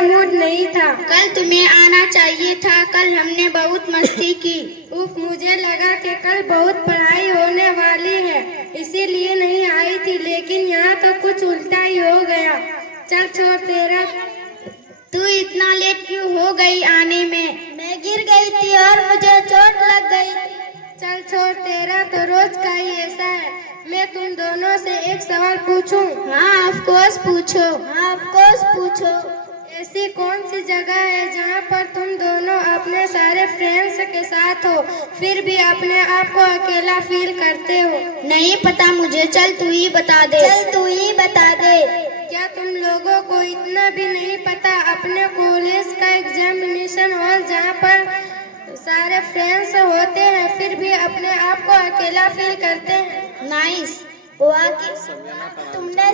मेरा मूड नहीं था। कल तुम्हें आना चाहिए था, कल हमने बहुत मस्ती की। उफ, मुझे लगा कि कल बहुत पढ़ाई होने वाली है, इसीलिए नहीं आई थी, लेकिन यहाँ तो कुछ उल्टा ही हो गया। चल छोड़ तेरा। तू इतना लेट क्यों हो गई आने में? मैं गिर गई थी और मुझे चोट लग गई थी। चल छोड़ तेरा तो रोज का ही ऐसा है। मैं तुम दोनों से एक सवाल पूछूं? हाँ ऑफ कोर्स पूछो। हाँ ऑफ कोर्स पूछो। ऐसी कौन सी जगह है जहाँ पर तुम दोनों अपने सारे फ्रेंड्स के साथ हो, फिर भी अपने आप को अकेला फील करते हो? नहीं पता मुझे, चल तू ही बता दे। चल तू ही बता दे। क्या तुम लोगों को इतना भी नहीं पता अपने कॉलेज का एग्जामिनेशन हॉल जहाँ पर सारे फ्रेंड्स होते हैं, फिर भी अपने आप को अकेला फील करते हैं? नाइस। तुमने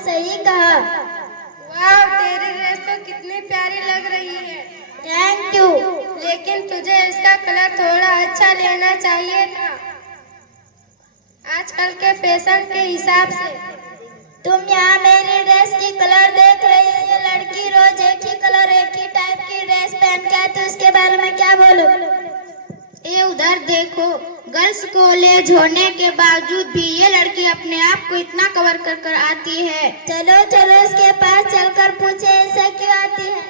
सही कहा। वाह, तेरी ड्रेस तो कितनी प्यारी लग रही है। Thank you. लेकिन तुझे इसका कलर थोड़ा अच्छा लेना चाहिए था, आजकल के फैशन के हिसाब से। तुम यहाँ मेरी ड्रेस की कलर देख रही है। ये लड़की रोज एक ही कलर, एक ही टाइप की ड्रेस पहन के आती है, उसके बारे में क्या बोलूं? ये उधर देखो, गर्ल्स कॉलेज होने के बावजूद भी ये लड़की अपने आप को इतना कवर कर कर आती है। चलो चलो इसके पास चलकर पूछे ऐसा क्यों आती है।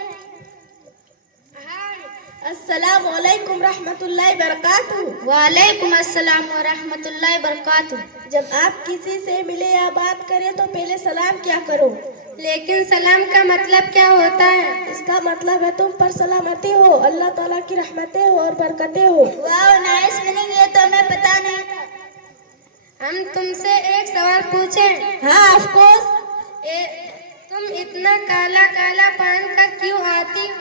अस्सलाम वालेकुम रहमतुल्लाहि बरकातहू। वालेकुम अस्सलाम व रहमतुल्लाहि बरकातहू। जब आप किसी से मिले या बात करें तो पहले सलाम क्या करो। लेकिन सलाम का मतलब क्या होता है? इसका मतलब है तुम पर सलामती हो, अल्लाह ताला की रहमतें हो और बरकतें हो। वाह नाइस मीनिंग, ये तो हमें पता नहीं था। हम तुमसे एक सवाल पूछें? हाँ ऑफ कोर्स। तुम इतना काला काला पहन कर क्यों आती हो?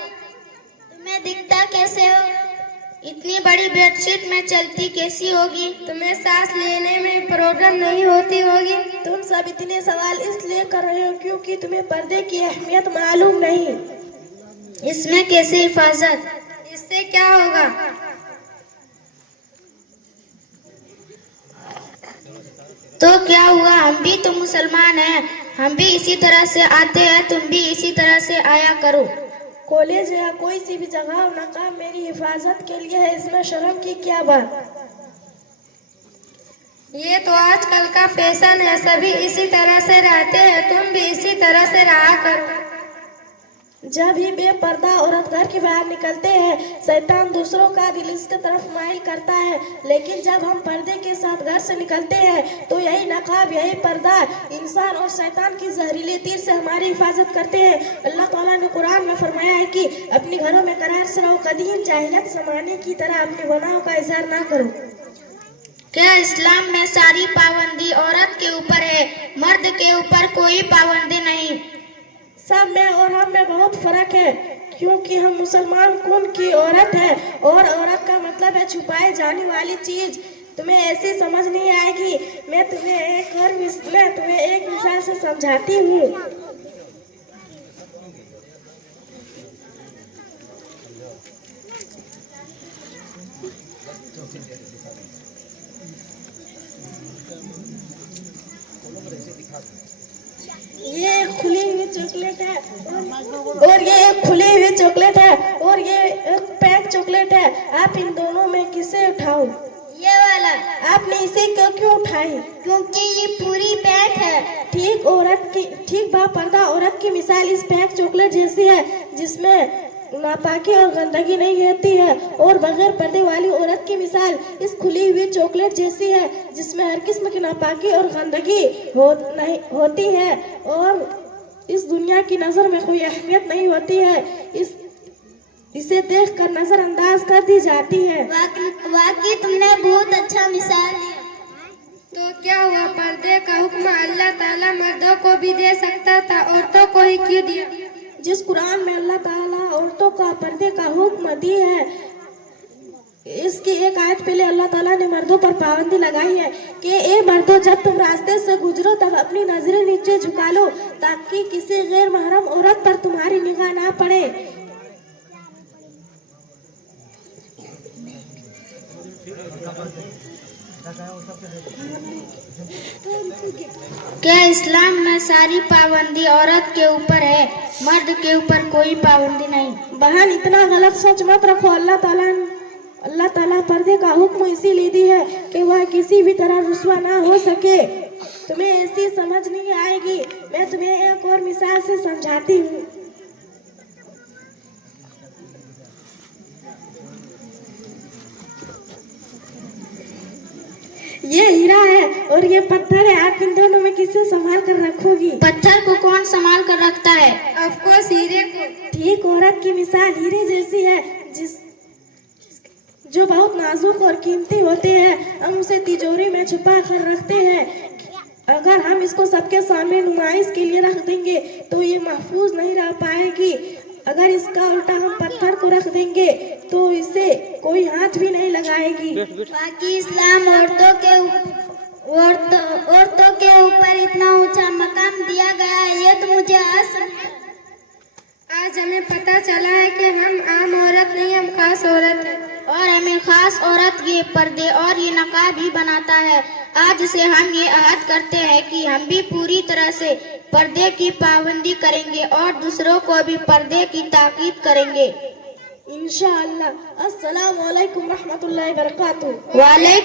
तुम्हें दिखता कैसे हो? इतनी बड़ी बेडशीट में चलती कैसी होगी? तुम्हें सांस लेने में प्रॉब्लम नहीं होती होगी? तुम सब इतने सवाल इसलिए कर रहे हो क्योंकि तुम्हें पर्दे की अहमियत मालूम नहीं। इसमें कैसे हिफाजत? इससे क्या होगा? तो क्या हुआ, हम भी तो मुसलमान हैं, हम भी इसी तरह से आते हैं, तुम भी इसी तरह से आया करो। कॉलेज या कोई सी भी जगह नकाब मेरी हिफाजत के लिए है, इसमें शर्म की क्या बात। ये तो आजकल का फैशन है, सभी इसी तरह से रहते हैं, तुम भी इसी तरह से रहा करो। जब ही बेपर्दा औरत घर के बाहर निकलते हैं, शैतान दूसरों का दिल इसकी तरफ माइल करता है, लेकिन जब हम पर्दे के साथ घर से निकलते हैं तो यही नकाब, यही पर्दा इंसान और शैतान की जहरीले तीर से हमारी हिफाजत करते हैं। अल्लाह ताला ने कुरान में फरमाया है कि अपने घरों में करार से रहो, कदीम जाहिलियत ज़माने की तरह अपने गुनाहों का इजहार ना करो। क्या इस्लाम में सारी पाबंदी औरत के ऊपर है, मर्द के ऊपर कोई पाबंदी नहीं? सब में और हम में बहुत फर्क है, क्योंकि हम मुसलमान खून की औरत है और औरत का मतलब है छुपाई जाने वाली चीज। तुम्हें ऐसी समझ नहीं आएगी। मैं तुम्हें एक मिसाल से समझाती हूँ। ये एक खुली हुई चॉकलेट है और ये एक खुली हुई चॉकलेट है और ये एक पैक चॉकलेट है। आप इन दोनों में किसे उठाओ? ये वाला। आपने इसे क्यों उठाई? क्योंकि ये पूरी पैक है। ठीक पर्दा औरत की मिसाल इस पैक चॉकलेट जैसी है, जिसमें नापाकी और गंदगी नहीं होती है, और बगैर पर्दे वाली औरत की मिसाल इस खुली हुई चॉकलेट जैसी है, जिसमें हर किस्म की नापाकी और गंदगी नहीं होती है और इस दुनिया की नजर में कोई अहमियत नहीं होती है। इसे देखकर नजरअंदाज कर दी जाती है। वाकई तुमने बहुत अच्छा मिसाल दिया। तो क्या हुआ, पर्दे का हुक्म अल्लाह ताला मर्दों को भी दे सकता था, औरतों को ही क्यों दिया? जिस कुरान में अल्लाह ताला औरतों का पर्दे का हुक्म दी है, इसकी एक आयत पहले अल्लाह ताला ने मर्दों पर पाबंदी लगाई है कि ए मर्दों, जब तुम रास्ते से गुजरो तब अपनी नजरें नीचे झुका लो ताकि किसी गैर महरम औरत पर तुम्हारी निगाह ना पड़े। क्या इस्लाम में सारी पाबंदी औरत के ऊपर है, मर्द के ऊपर कोई पाबंदी नहीं? बहन, इतना गलत सोच मत रखो। अल्लाह ताला पर्दे का हुक्म इसीलिए दी है कि वह किसी भी तरह रुस्वा ना हो सके। तुम्हें ऐसी समझ नहीं आएगी। मैं तुम्हें एक और मिसाल से समझाती हूँ। ये हीरा है और ये पत्थर है। आप इन दोनों में किसे संभाल कर रखोगी? पत्थर को कौन संभाल कर रखता है? ऑफ कोर्स हीरे को। ठीक औरत की मिसाल हीरे जैसी है, जो बहुत नाजुक और कीमती होते हैं। हम उसे तिजोरी में छुपा कर रखते हैं। अगर हम इसको सबके सामने नुमाइश के लिए रख देंगे तो ये महफूज नहीं रह पाएगी। अगर इसका उल्टा हम पत्थर को रख देंगे तो इसे कोई हाथ भी नहीं लगाएगी। बाकी इस्लाम औरतों के ऊपर इतना ऊंचा मकाम दिया गया है, ये तो मुझे आज हमें पता चला है कि हम आम औरत नहीं, हम खास औरत हैं। और हमें खास औरत ये पर्दे और ये नकाब ही बनाता है। आज से हम ये अहद करते हैं कि हम भी पूरी तरह से पर्दे की पाबंदी करेंगे और दूसरों को भी पर्दे की ताकीद करेंगे इंशाअल्लाह। अस्सलाम वालेकुम रहमतुल्लाहि व बरकातुहू। वालेकुम